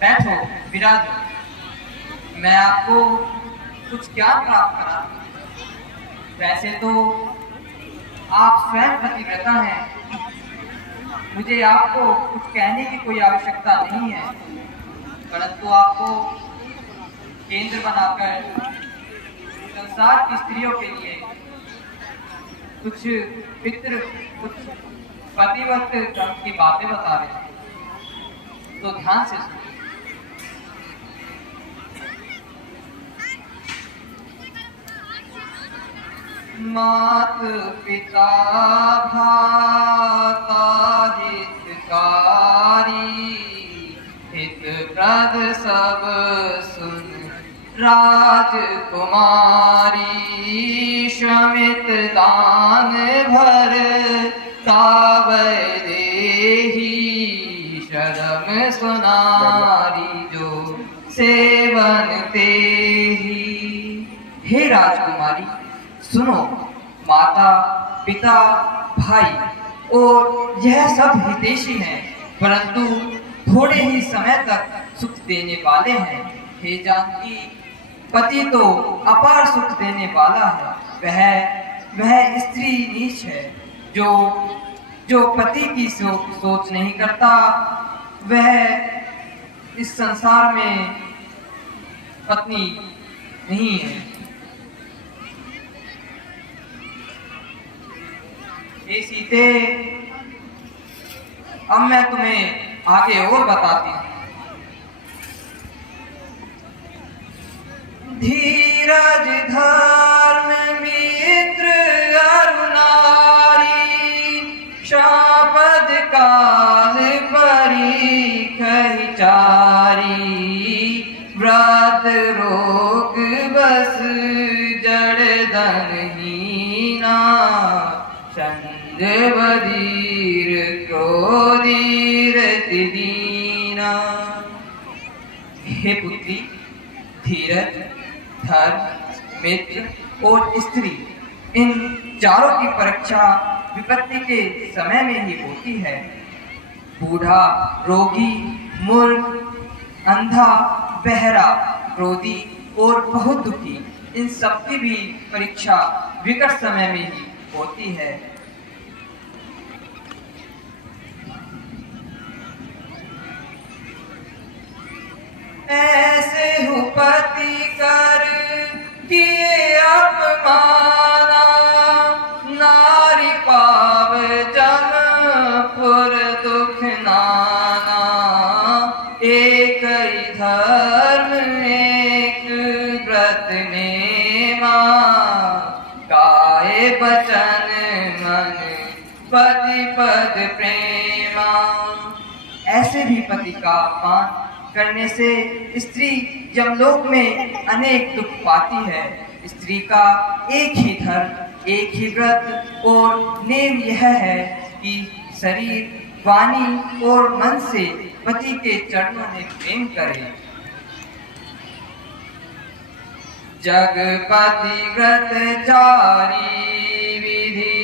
बैठो, विराजो। मैं आपको कुछ ज्ञान प्राप्त करा। वैसे तो आप स्वयं पतिव्रता हैं, मुझे आपको कुछ कहने की कोई आवश्यकता नहीं है, परंतु आपको केंद्र बनाकर संसार की स्त्रियों के लिए कुछ पितृ कुछ पतिव्रत धर्म की बातें बता रहे हैं, तो ध्यान से सुनिए। मात पिता भ्राता हितकारी, हित प्रद सब सुन राजकुमारी। शमित दान भर तावै देहि, शरम सुनारी जो सेवन तेहि। हे राजकुमारी, सुनो, माता पिता भाई और यह सब हितैषी हैं, परंतु थोड़े ही समय तक सुख देने वाले हैं। हे जानकी, पति तो अपार सुख देने वाला है। वह स्त्री नीच है, जो पति की सोच नहीं करता, वह इस संसार में पत्नी नहीं है। हे सीते, अब मैं तुम्हें आगे और बताती हूँ। धीरज धर्म मित्र अरुणारी, शापद काल परीखहि चारी। व्रत रोग बस जड़ धनहीना, चंद बधीर क्रोधी रति दीना। हे पुत्री, धीरज धर्म मित्र और स्त्री, इन चारों की परीक्षा विपत्ति के समय में ही होती है। बूढ़ा, रोगी, मूर्ख, अंधा, बहरा, क्रोधी और बहुत दुखी, इन सबकी भी परीक्षा विकट समय में ही होती है। ऐसे हुपति कर किए अपमाना, नारी पाव जमपुर दुख नाना। एक ही धर्म एक व्रत नेमा, गाए बचन मन पति पद प्रेमा। ऐसे भी पति का अपमान करने से स्त्री यमलोक में अनेक दुख पाती है। स्त्री का एक ही धर्म, एक ही व्रत और नेम यह है कि शरीर, वाणी और मन से पति के चरणों में प्रेम करे। जगपति व्रत चारी विधि,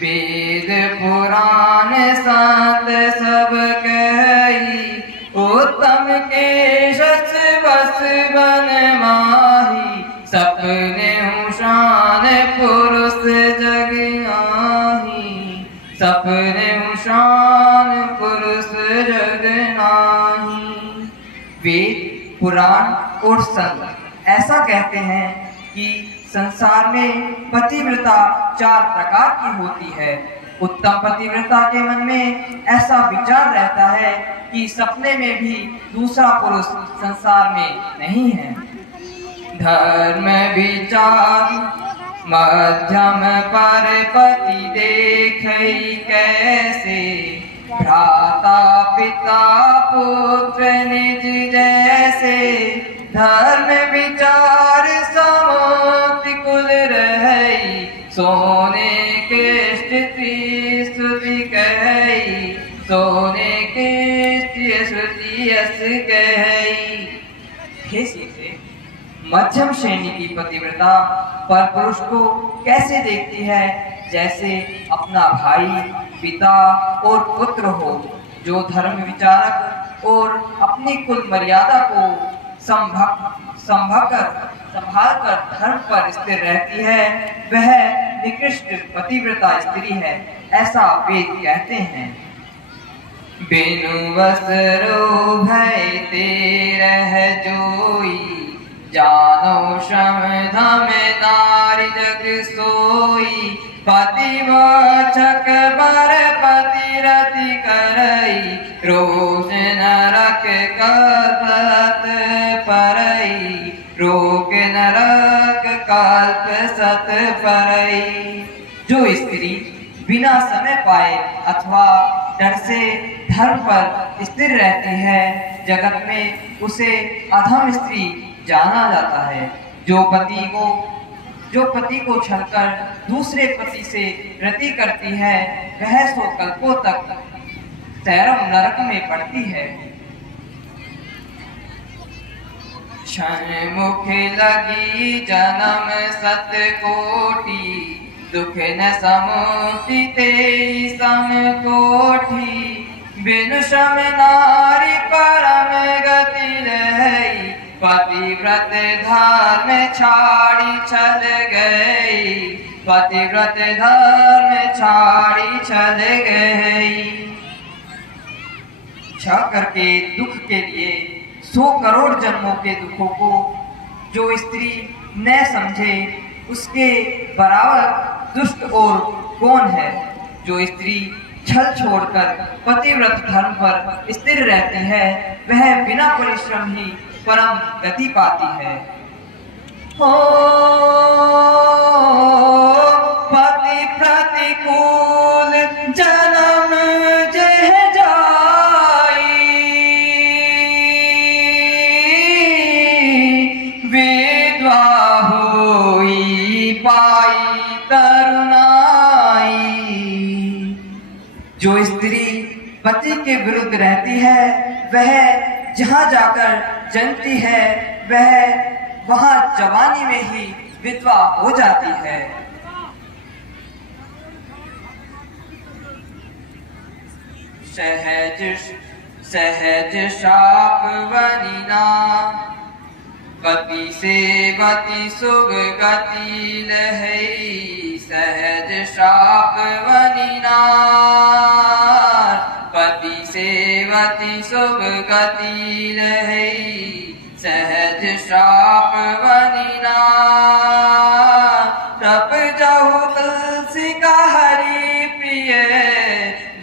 वेद पुराण संत सब कही। उत्तम के शच बस बन माही, सपने शान पुरुष जग आही। सपने शान पुरुष जग नाही। वेद पुराण और संत ऐसा कहते हैं कि संसार में पतिव्रता 4 प्रकार की होती है। उत्तम पतिव्रता के मन में ऐसा विचार रहता है कि सपने में भी दूसरा पुरुष संसार में नहीं है। धर्म विचार मध्यम पर पति देखई कैसे, भ्राता पिता पुत्र निज जैसे। धर्म विचार समोति कुल रहई, सोने के स्थिति स्तुति कहई। सोने के स्तुति यस कहई। हे सीते, मध्यम श्रेणी की पतिव्रता पर पुरुष को कैसे देखती है? जैसे अपना भाई, पिता और पुत्र हो। जो धर्म विचारक और अपनी कुल मर्यादा को संभाल कर धर्म पर स्थिर रहती है, वह निकृष्ट पतिव्रता स्त्री है, ऐसा वेद कहते हैं। बिनु वस्त्रो भय ते रह जोई, जानो श्रम धम नारी जग सोई। पतिवाचक बर पति रति करई, रोष नरक कल्प परई। रोग नरक कल्प सत परई। जो स्त्री बिना समय पाए अथवा डर से धर्म पर स्थिर रहती है, जगत में उसे अधम स्त्री जाना जाता है। जो पति को छलकर दूसरे पति से रति करती है, वह सौ कल्पों तक सैरम नरक में पड़ती है। क्षण मुख लगी जन्म सत कोटि, दुख न समुति तेई सम कोटि। बिनु श्रम नारी परम गति रही, पतिव्रत धर्म छाड़ी चल गई। पतिव्रत धर्म छाड़ी चल गई। क्षण करके दुख के लिए 100 करोड़ जन्मों के दुखों को जो स्त्री न समझे, उसके बराबर दुष्ट और कौन है। जो स्त्री छल छोड़कर पतिव्रत धर्म पर स्थिर रहती है, वह बिना परिश्रम ही परम गति पाती है। हो पति प्रतिकूल जन्म जह जाई, विधवा होई पाई तरुणाई। जो स्त्री पति के विरुद्ध रहती है, वह जहाँ जाकर जन्मती है, वह वहाँ जवानी में ही विधवा हो जाती है। सहज शाप वनिना, पति सेवती सुगति लहई। सहज शाप वनिना, पति सेवती सुगति लहई। सहज शाप वनिना, तप जहु तुलसी का हरि प्रिय।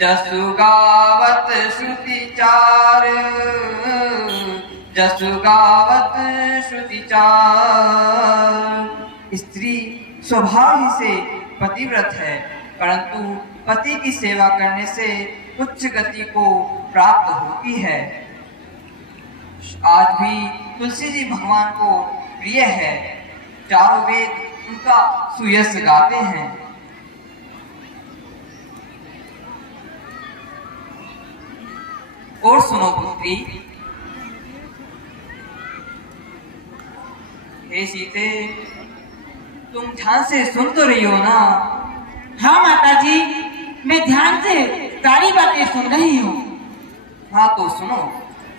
जसु गावत श्रुति चार, जसु गावत श्रुति चार। स्त्री स्वभाव ही से पतिव्रत है, परंतु पति की सेवा करने से उच्च गति को प्राप्त होती है। आज भी तुलसी जी भगवान को प्रिय है। चारों वेद उनका सुयश गाते हैं। और सुनो पुत्री, हे सीते, तुम ध्यान से सुन तो रही हो ना? हाँ माता जी, मैं ध्यान से सारी बातें सुन रही हूँ। हाँ तो सुनो।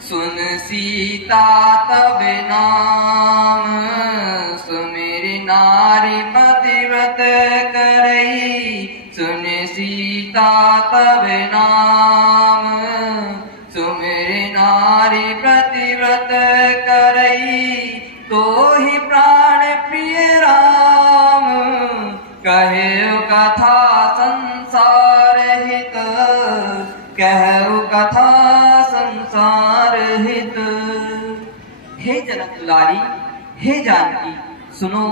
सुन सीता तब नाम, सुमिरि नारी पतिव्रत करई। सुन सीता तब नाम, सुमिरि नारी पतिव्रत करई। तो ही प्राण प्रिय राम, कहे कथा संसार हित। कहु कथा संसार हित। हे जनक दुलारी, हे जानकी, सुनो,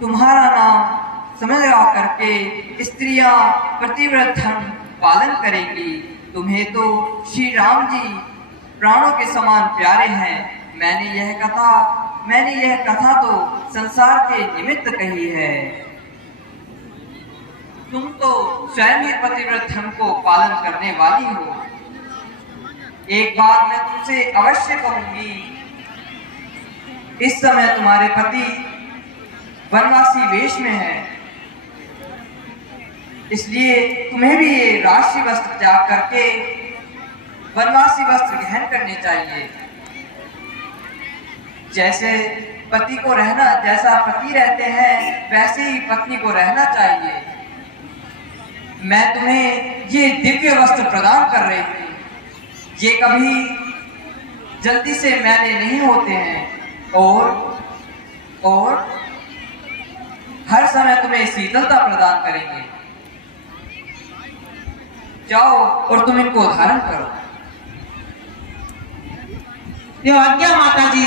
तुम्हारा नाम समझ करके स्त्रियां पतिव्रत धर्म पालन करेगी। तुम्हें तो श्री राम जी प्राणों के समान प्यारे हैं। मैंने यह कथा तो संसार के निमित्त कही है। तुम तो स्वयं ही पतिव्रत धर्म को पालन करने वाली हो। एक बात मैं तुमसे अवश्य कहूंगी, इस समय तुम्हारे पति वनवासी वेश में है, इसलिए तुम्हें भी ये राशि वस्त्र त्याग करके वनवासी वस्त्र ग्रहण करने चाहिए। जैसे पति को रहना, जैसा पति रहते हैं वैसे ही पत्नी को रहना चाहिए। मैं तुम्हें ये दिव्य वस्त्र प्रदान कर रही हूँ, ये कभी जल्दी से मैले नहीं होते हैं और हर समय तुम्हें शीतलता प्रदान करेंगे। जाओ और तुम इनको धारण करो। यो आज्ञा माता जी।